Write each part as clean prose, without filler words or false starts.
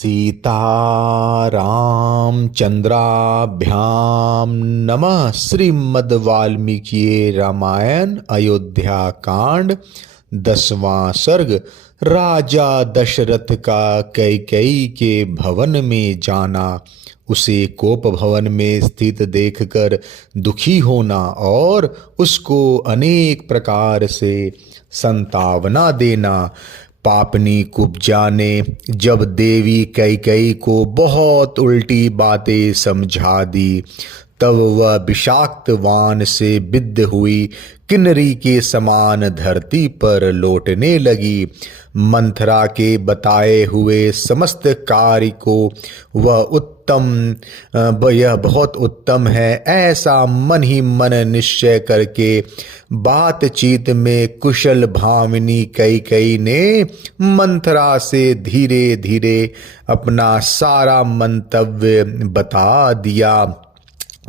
सीतारामचंद्राभ्याम नमः। श्रीमद् वाल्मीकि रामायण अयोध्या कांड 10वां सर्ग। राजा दशरथ का कैकेयी के भवन में जाना, उसे कोप भवन में स्थित देखकर दुखी होना और उसको अनेक प्रकार से संतावना देना। पापनी कुब्जा ने जब देवी कैकेयी को बहुत उल्टी बातें समझा दी, तब वह विषाक्त वान से विद्ध हुई किन्नरी के समान धरती पर लौटने लगी। मंथरा के बताए हुए समस्त कार्य को यह बहुत उत्तम है, ऐसा मन ही मन निश्चय करके बातचीत में कुशल भामिनी कैकेयी ने मंथरा से धीरे धीरे अपना सारा मंतव्य बता दिया।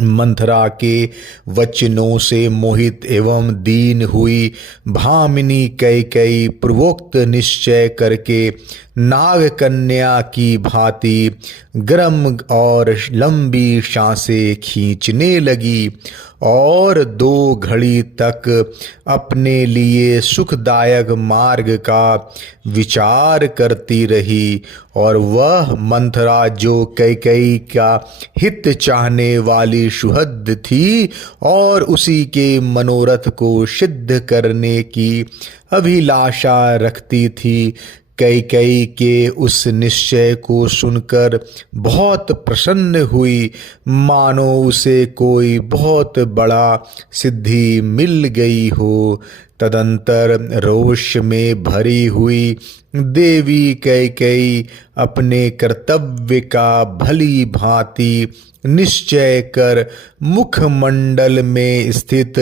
मंथरा के वचनों से मोहित एवं दीन हुई भामिनी कैकेयी पूर्वोक्त निश्चय करके नाग कन्या की भांति गर्म और लंबी सांसें खींचने लगी और 2 घड़ी तक अपने लिए सुखदायक मार्ग का विचार करती रही। और वह मंथरा जो कैकेयी का हित चाहने वाली सुहृद थी और उसी के मनोरथ को सिद्ध करने की अभिलाषा रखती थी, कैकेयी के उस निश्चय को सुनकर बहुत प्रसन्न हुई, मानो उसे कोई बहुत बड़ा सिद्धि मिल गई हो। तदंतर रोष में भरी हुई देवी कैकेयी अपने कर्तव्य का भली भांति निश्चय कर मुखमंडल में स्थित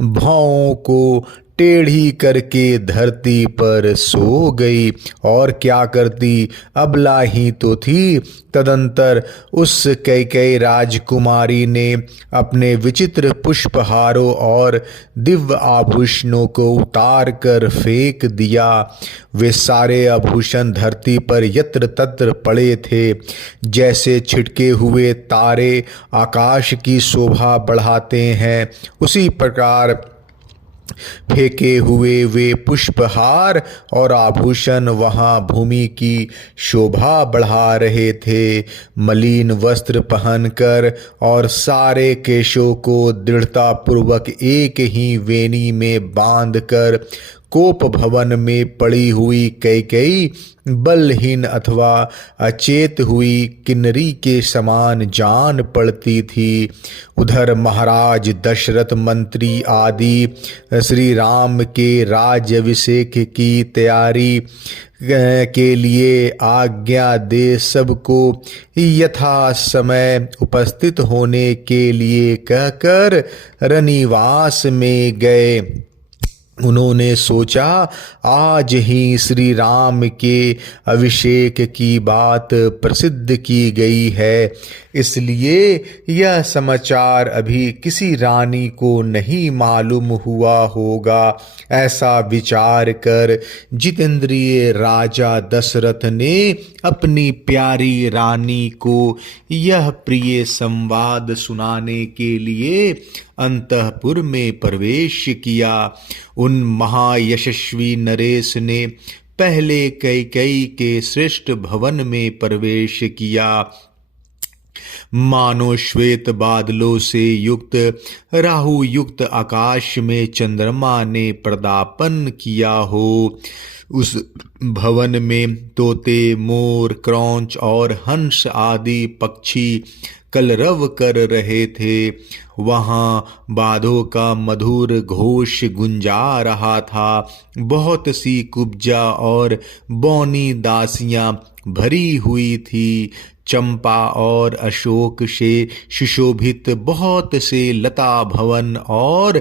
भौं को टेढ़ी करके धरती पर सो गई। और क्या करती, अबला ही तो थी। तदंतर उस कैकेयी राजकुमारी ने अपने विचित्र पुष्पहारों और दिव्य आभूषणों को उतार कर फेंक दिया। वे सारे आभूषण धरती पर यत्र तत्र पड़े थे। जैसे छिटके हुए तारे आकाश की शोभा बढ़ाते हैं, उसी प्रकार फेंके हुए वे पुष्पहार और आभूषण वहां भूमि की शोभा बढ़ा रहे थे। मलिन वस्त्र पहनकर और सारे केशों को दृढ़ता पूर्वक एक ही वेणी में बांधकर कोप भवन में पड़ी हुई कैकेयी बलहीन अथवा अचेत हुई किन्नरी के समान जान पड़ती थी। उधर महाराज दशरथ, मंत्री आदि श्री राम के राज्याभिषेक की तैयारी के लिए आज्ञा दे सबको यथा समय उपस्थित होने के लिए कहकर रनिवास में गए। उन्होंने सोचा, आज ही श्री राम के अभिषेक की बात प्रसिद्ध की गई है, इसलिए यह समाचार अभी किसी रानी को नहीं मालूम हुआ होगा। ऐसा विचार कर जितेंद्रिय राजा दशरथ ने अपनी प्यारी रानी को यह प्रिय संवाद सुनाने के लिए अंतःपुर में प्रवेश किया। उन महायशस्वी नरेश ने पहले कैकेयी के श्रेष्ठ भवन में प्रवेश किया। मानो श्वेत बादलों से युक्त राहु युक्त आकाश में चंद्रमा ने प्रदापन किया हो। उस भवन में तोते, मोर, क्रौंच और हंस आदि पक्षी कलरव कर रहे थे। वहाँ बाधों का मधुर घोष गुंजा रहा था। बहुत सी कुब्जा और बौनी दासियां भरी हुई थी। चंपा और अशोक से सुशोभित बहुत से लता भवन और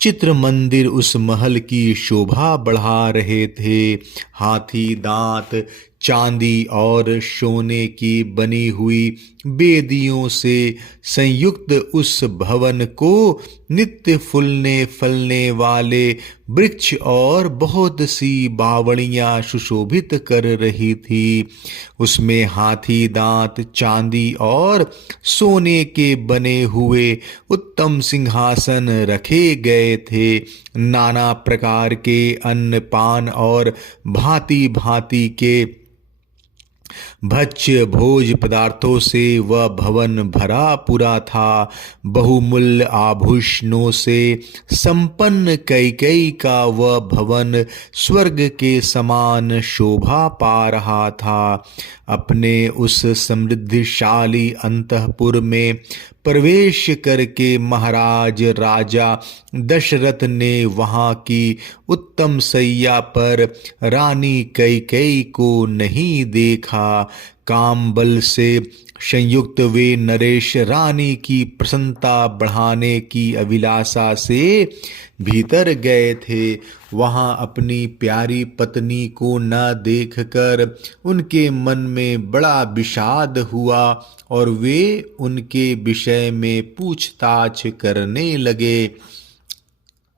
चित्र मंदिर उस महल की शोभा बढ़ा रहे थे। हाथी दांत, चांदी और सोने की बनी हुई बेदियों से संयुक्त उस भवन को नित्य फूलने फलने वाले वृक्ष और बहुत सी बावड़ियां सुशोभित कर रही थी। उसमें हाथी दांत, चांदी और सोने के बने हुए उत्तम सिंहासन रखे गए थे। नाना प्रकार के अन्न पान और भांति भांति के भक्ष्य भोज पदार्थों से वह भवन भरा पूरा था। बहुमूल्य आभूषणों से संपन्न कैकेयी का वह भवन स्वर्ग के समान शोभा पा रहा था। अपने उस समृद्धिशाली अंतःपुर में प्रवेश करके महाराज राजा दशरथ ने वहां की उत्तम सैया पर रानी कैकेयी को नहीं देखा। काम बल से संयुक्त वे नरेश रानी की प्रसन्नता बढ़ाने की अभिलाषा से भीतर गए थे। वहां अपनी प्यारी पत्नी को न देखकर उनके मन में बड़ा विषाद हुआ और वे उनके विषय में पूछताछ करने लगे।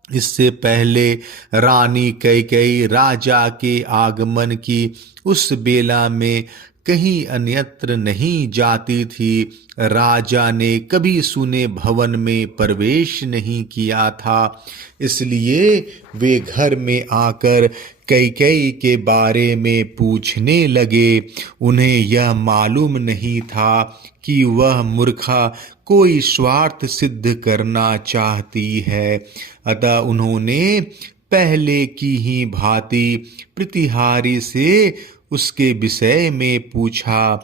इससे पहले रानी कैकेयी राजा के आगमन की उस बेला में कहीं अन्यत्र नहीं जाती थी। राजा ने कभी सुने भवन में प्रवेश नहीं किया था, इसलिए वे घर में आकर कैकेयी के बारे में पूछने लगे। उन्हें यह मालूम नहीं था कि वह मूर्खा कोई स्वार्थ सिद्ध करना चाहती है। अतः उन्होंने पहले की ही भांति प्रतिहारी से उसके विषय में पूछा।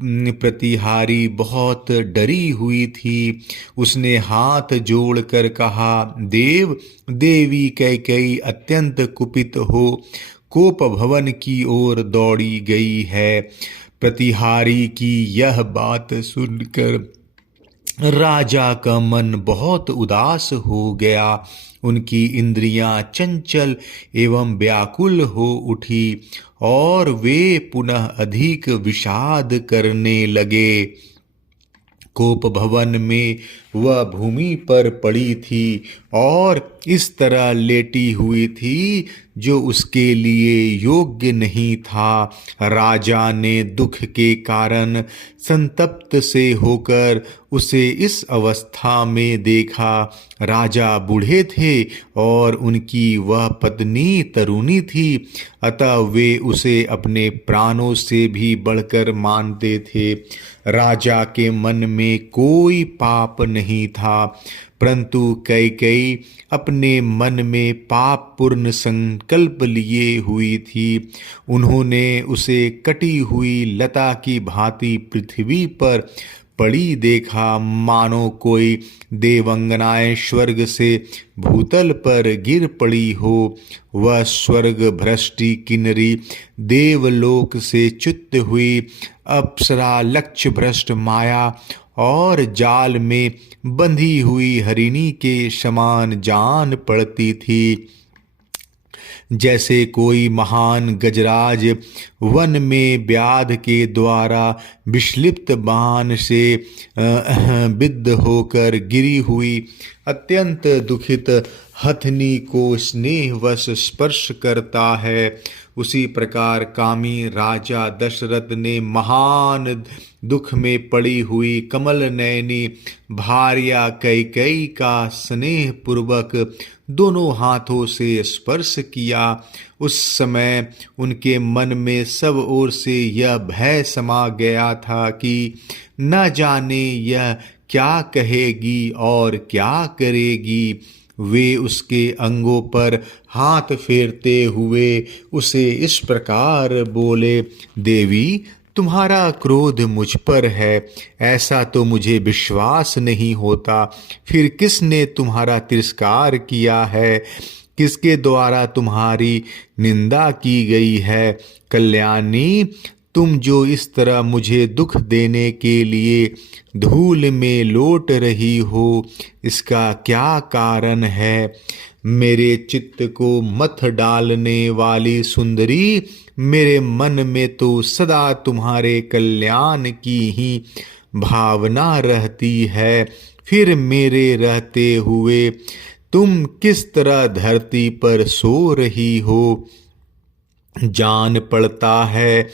प्रतिहारी बहुत डरी हुई थी। उसने हाथ जोड़कर कहा, देव देवी कैकेयी अत्यंत कुपित हो कोप भवन की ओर दौड़ी गई है। प्रतिहारी की यह बात सुनकर राजा का मन बहुत उदास हो गया। उनकी इंद्रियां चंचल एवं व्याकुल हो उठी और वे पुनः अधिक विषाद करने लगे। कोप भवन में वह भूमि पर पड़ी थी और इस तरह लेटी हुई थी जो उसके लिए योग्य नहीं था। राजा ने दुख के कारण संतप्त से होकर उसे इस अवस्था में देखा। राजा बूढ़े थे और उनकी वह पत्नी तरुणी थी, अतः वे उसे अपने प्राणों से भी बढ़कर मानते थे। राजा के मन में कोई पाप नहीं था, परंतु कैकेयी अपने मन में पाप पूर्ण संकल्प लिए हुई थी। उन्होंने उसे कटी हुई लता की भांति पृथ्वी पर पड़ी देखा, मानो कोई देवंगनाएं स्वर्ग से भूतल पर गिर पड़ी हो। वह स्वर्ग भ्रष्टी किन्नरी देवलोक से च्युत हुई अप्सरा लक्ष्य भ्रष्ट माया और जाल में बंधी हुई हरिणी के समान जान पड़ती थी। जैसे कोई महान गजराज वन में व्याध के द्वारा विक्षिप्त बाण से विद्ध होकर गिरी हुई अत्यंत दुखित हथनी को स्नेहवश स्पर्श करता है, उसी प्रकार कामी राजा दशरथ ने महान दुख में पड़ी हुई कमल नयनी भार्या कैकेयी का स्नेह पूर्वक दोनों हाथों से स्पर्श किया। उस समय उनके मन में सब ओर से यह भय समा गया था कि न जाने यह क्या कहेगी और क्या करेगी। वे उसके अंगों पर हाथ फेरते हुए उसे इस प्रकार बोले, देवी तुम्हारा क्रोध मुझ पर है, ऐसा तो मुझे विश्वास नहीं होता। फिर किसने तुम्हारा तिरस्कार किया है, किसके द्वारा तुम्हारी निंदा की गई है। कल्याणी, तुम जो इस तरह मुझे दुख देने के लिए धूल में लौट रही हो, इसका क्या कारण है। मेरे चित्त को मथ डालने वाली सुंदरी, मेरे मन में तो सदा तुम्हारे कल्याण की ही भावना रहती है, फिर मेरे रहते हुए तुम किस तरह धरती पर सो रही हो। जान पड़ता है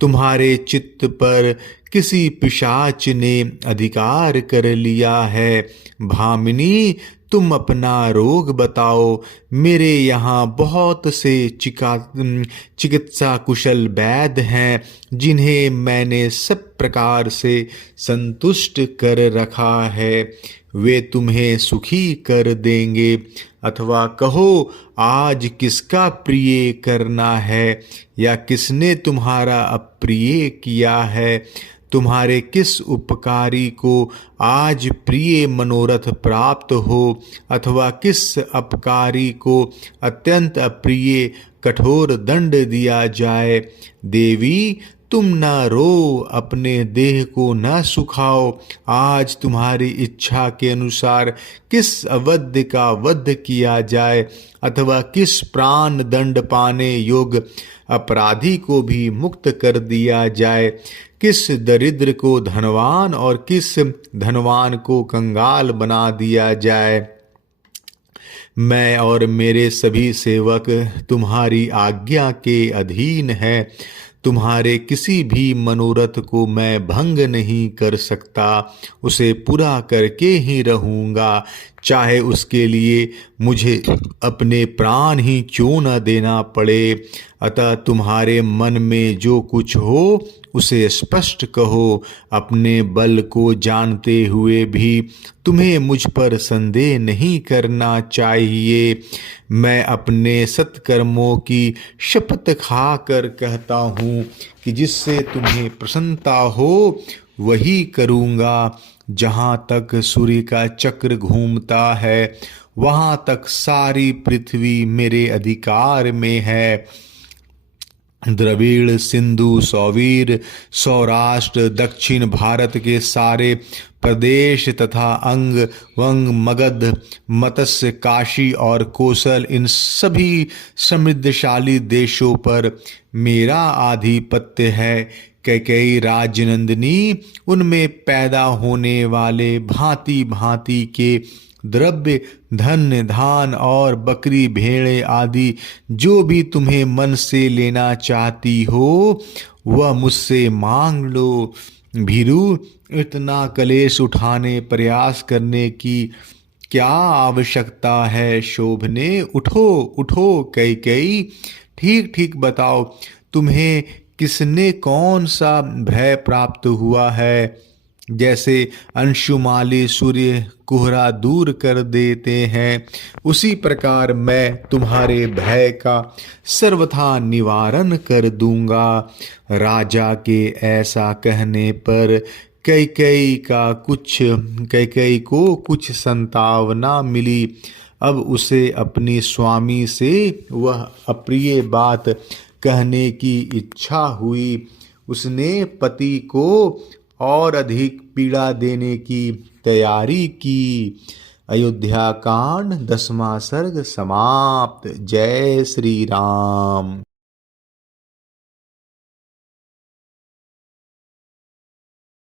तुम्हारे चित्त पर किसी पिशाच ने अधिकार कर लिया है। भामिनी, तुम अपना रोग बताओ। मेरे यहाँ बहुत से चिकित्सा कुशल वैद्य हैं जिन्हें मैंने सब प्रकार से संतुष्ट कर रखा है। वे तुम्हें सुखी कर देंगे। अथवा कहो, आज किसका प्रिय करना है या किसने तुम्हारा अप्रिय किया है। तुम्हारे किस उपकारी को आज प्रिय मनोरथ प्राप्त हो अथवा किस अपकारी को अत्यंत अप्रिय कठोर दंड दिया जाए। देवी, तुम न रो, अपने देह को न सुखाओ। आज तुम्हारी इच्छा के अनुसार किस अवध्य का वध किया जाए अथवा किस प्राण दंड पाने योग्य अपराधी को भी मुक्त कर दिया जाए। किस दरिद्र को धनवान और किस धनवान को कंगाल बना दिया जाए। मैं और मेरे सभी सेवक तुम्हारी आज्ञा के अधीन हैं। तुम्हारे किसी भी मनोरथ को मैं भंग नहीं कर सकता, उसे पूरा करके ही रहूँगा, चाहे उसके लिए मुझे अपने प्राण ही क्यों न देना पड़े। अतः तुम्हारे मन में जो कुछ हो उसे स्पष्ट कहो। अपने बल को जानते हुए भी तुम्हें मुझ पर संदेह नहीं करना चाहिए। मैं अपने सत्कर्मों की शपथ खाकर कहता हूँ कि जिससे तुम्हें प्रसन्नता हो वही करूँगा। जहाँ तक सूर्य का चक्र घूमता है वहाँ तक सारी पृथ्वी मेरे अधिकार में है। द्रविड़, सिंधु, सौवीर, सौराष्ट्र, दक्षिण भारत के सारे प्रदेश तथा अंग वंग, मगध, मत्स्य, काशी और कौशल, इन सभी समृद्धशाली देशों पर मेरा आधिपत्य है। कैकेयी राजनंदिनी, उनमें पैदा होने वाले भांति भांति के द्रव्य, धन, धान और बकरी, भेड़े आदि जो भी तुम्हें मन से लेना चाहती हो वह मुझसे मांग लो। भीरू, इतना कलेश उठाने प्रयास करने की क्या आवश्यकता है। शोभने, उठो उठो। कैकेयी, ठीक ठीक बताओ, तुम्हें किसने कौन सा भय प्राप्त हुआ है। जैसे अंशुमाली सूर्य कोहरा दूर कर देते हैं, उसी प्रकार मैं तुम्हारे भय का सर्वथा निवारण कर दूंगा। राजा के ऐसा कहने पर कैकेयी को कुछ संतावना मिली। अब उसे अपनी स्वामी से वह अप्रिय बात कहने की इच्छा हुई। उसने पति को और अधिक पीड़ा देने की तैयारी की। अयोध्या कांड 10वां सर्ग समाप्त। जय श्री राम।